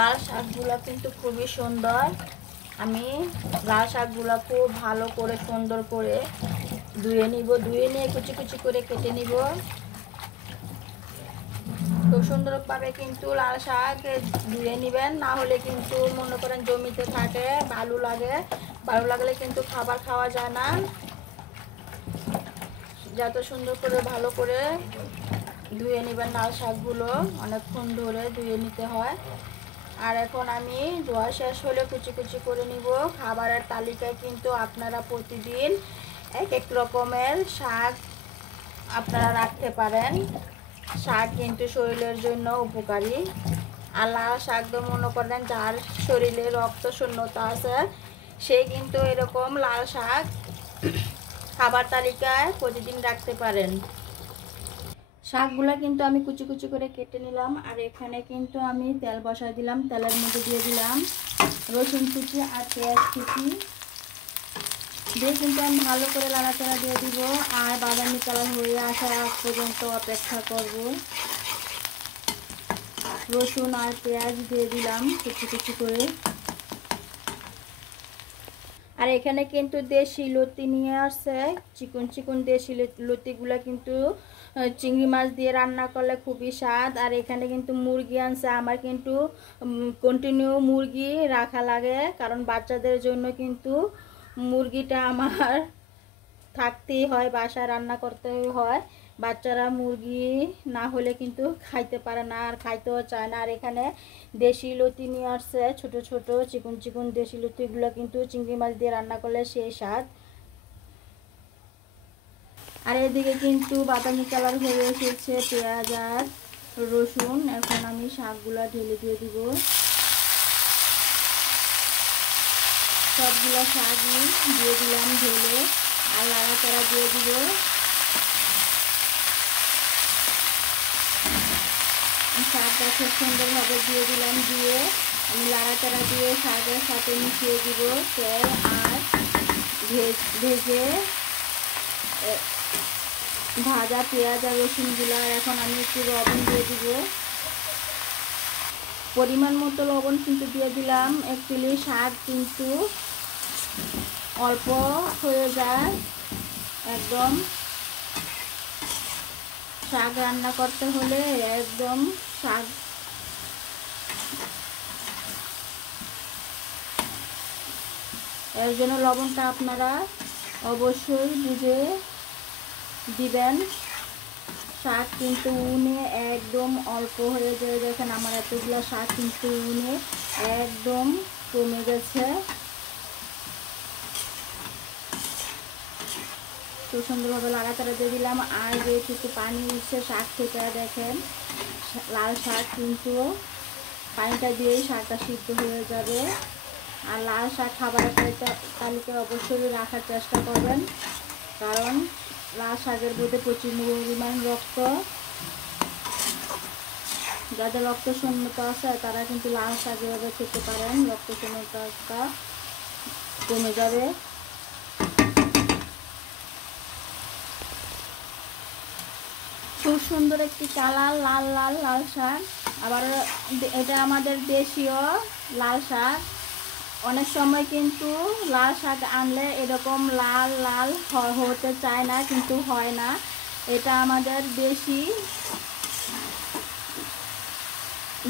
লাল শাকগুলো কিন্তু খুবই সুন্দর। আমি লাল শাকগুলো খুব ভালো করে সুন্দর করে ধুয়ে নিব। ধুয়ে নিয়ে কুচি কুচি করে কেটে নিব। খুব সুন্দরভাবে কিন্তু লাল শাক ধুয়ে নেবেন, না হলে কিন্তু মনে করেন জমিতে থাকে বালু লাগে, বালু লাগলে কিন্তু খাবার খাওয়া যায় না। যত সুন্দর করে ভালো করে ধুয়ে নেবেন লাল শাকগুলো, অনেকক্ষণ ধরে ধুয়ে নিতে হয়। আর এখন আমি ধোয়া শেষ হলে কুচি কুচি করে নিব। খাবারের তালিকায় কিন্তু আপনারা প্রতিদিন এক এক রকমের শাক আপনারা রাখতে পারেন। শাক কিন্তু শরীরের জন্য উপকারী। আর লাল শাক তো মনে করেন যার শরীরে রক্ত শূন্যতা আছে সে কিন্তু এরকম লাল শাক খাবার তালিকায় প্রতিদিন রাখতে পারেন। শাকগুলো কিন্তু আমি কুচি কুচি করে কেটে নিলাম। আর এখানে কিন্তু আমি তেল বসাই দিলাম। তেলের মধ্যে দিয়ে দিলাম রসুন কুচি আর পেঁয়াজ কুচি দিয়ে কিন্তু আমি ভালো করে নাড়াচাড়া দিয়ে দিব। আর বাদামি কালার হয়ে আসা পর্যন্ত অপেক্ষা করব। রসুন আর পেঁয়াজ দিয়ে দিলাম কুচি কুচি করে। আর এখানে কিন্তু দেশি লতি নিয়ে আসছে, চিকন চিকন দেশি লতিগুলো কিন্তু চিংড়ি মাছ দিয়ে রান্না করলে খুবই স্বাদ। আর এখানে কিন্তু মুরগি আনছে। আমার কিন্তু কন্টিনিউ মুরগি রাখা লাগে, কারণ বাচ্চাদের জন্য কিন্তু মুরগিটা আমার থাকতেই হয়, বাসায় রান্না করতেই হয়। বাচ্চারা মুরগি না হলে কিন্তু খাইতে পারে না, আর খাইতেও চায় না। আর এখানে দেশি লতি নিয়ে আসছে, ছোট ছোট চিকন চিকন দেশি লতিগুলো কিন্তু চিংড়ি মাছ দিয়ে রান্না করলে সেই স্বাদ। আর এদিকে কিন্তু বাদামি কালার হয়ে এসেছে পেঁয়াজ আর রসুন। এখন আমি শাকগুলো ঢেলে দিয়ে দিব। সবগুলো শাকই দিয়ে দিলাম ঢেলে, আর নাড়াচাড়া দিয়ে দিব। শাকটা খুব সুন্দরভাবে দিয়ে দিলাম। দিয়ে আমি নাড়াচাড়া দিয়ে শাকের সাথে মিশিয়ে দিব তেল আর ভেজে ভাজা পেঁয়াজ আর রসুনগুলো। এখন আমি একটু লবণ দিয়ে দিব, পরিমাণ মতো লবণ কিন্তু দিয়ে দিলাম। অ্যাকচুয়ালি শাক কিন্তু অল্প হয়ে যায়, একদম শাক রান্না করতে হলে একদম শাক এর জন্য লবণটা আপনারা অবশ্যই বুঝে দিবেন। শাক কিন্তু উনে একদম অল্প হয়ে যায়। দেখেন আমার এতগুলো শাক কিন্তু উনে একদম কমে গেছে। তো সুন্দরভাবে নাড়াচাড়া দিয়ে দিলাম। আর যেটুকু পানি উঠছে শাক থেকে, দেখেন লাল শাক কিন্তু পানিটা দিয়েই শাকটা সিদ্ধ হয়ে যাবে। আর লাল শাক খাবারের তালিকায় অবশ্যই রাখার চেষ্টা করবেন, কারণ লাল শাকের মধ্যে প্রচুর পরিমাণ রক্ত। যাদের রক্ত শূন্যতা আছে তারা কিন্তু লাল শাক এভাবে খেতে পারেন, রক্ত শূন্যতাটা কমে যাবে। খুব সুন্দর একটি কালার, লাল লাল লাল শাক। আবার এটা আমাদের দেশীয় লাল শাক। অনেক সময় কিন্তু লাল শাক আনলে এরকম লাল লাল হতে চায় না, কিন্তু হয় না। এটা আমাদের দেশি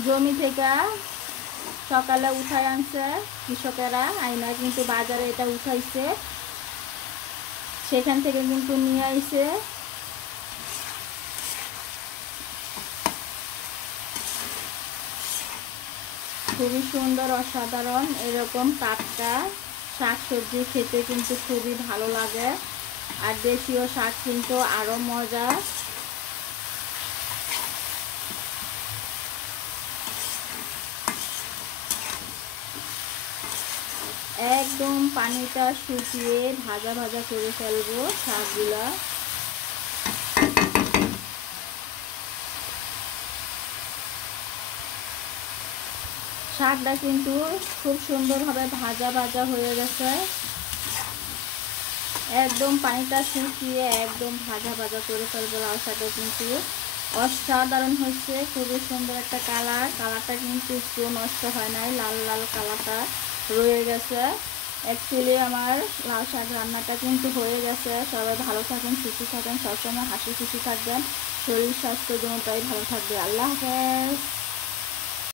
জমি থেকে সকালে উঠায় আনছে কৃষকেরা, আইনা কিন্তু বাজারে এটা উঠাইছে, সেখান থেকে কিন্তু নিয়ে আইছে। খুবই সুন্দর, অসাধারণ। এরকম টাটকা শাক সবজি খেতে কিন্তু খুবই ভালো লাগে। আর দেশীয় শাক কিন্তু আরও মজা। একদম পানিটা শুকিয়ে ভাজা ভাজা করে ফেলবো শাকগুলা। শাকটা কিন্তু খুব সুন্দরভাবে ভাজা ভাজা হয়ে গেছে। একদম পানিটা শুকিয়ে একদম ভাজা ভাজা করে ফেলবো লাল শাকে কিন্তু। অসাধারণ হয়েছে, খুবই সুন্দর একটা কালারটা কিন্তু একটু নষ্ট হয় নাই, লাল লাল কালারটা রয়ে গেছে। অ্যাকচুয়ালি আমার লাল শাক রান্নাটা কিন্তু হয়ে গেছে। সবাই ভালো থাকেন, সুস্থ থাকেন, সবসময় হাসি খুশি থাকবেন, শরীর স্বাস্থ্য দুটোই ভালো থাকবে। আল্লাহ হাফেজ।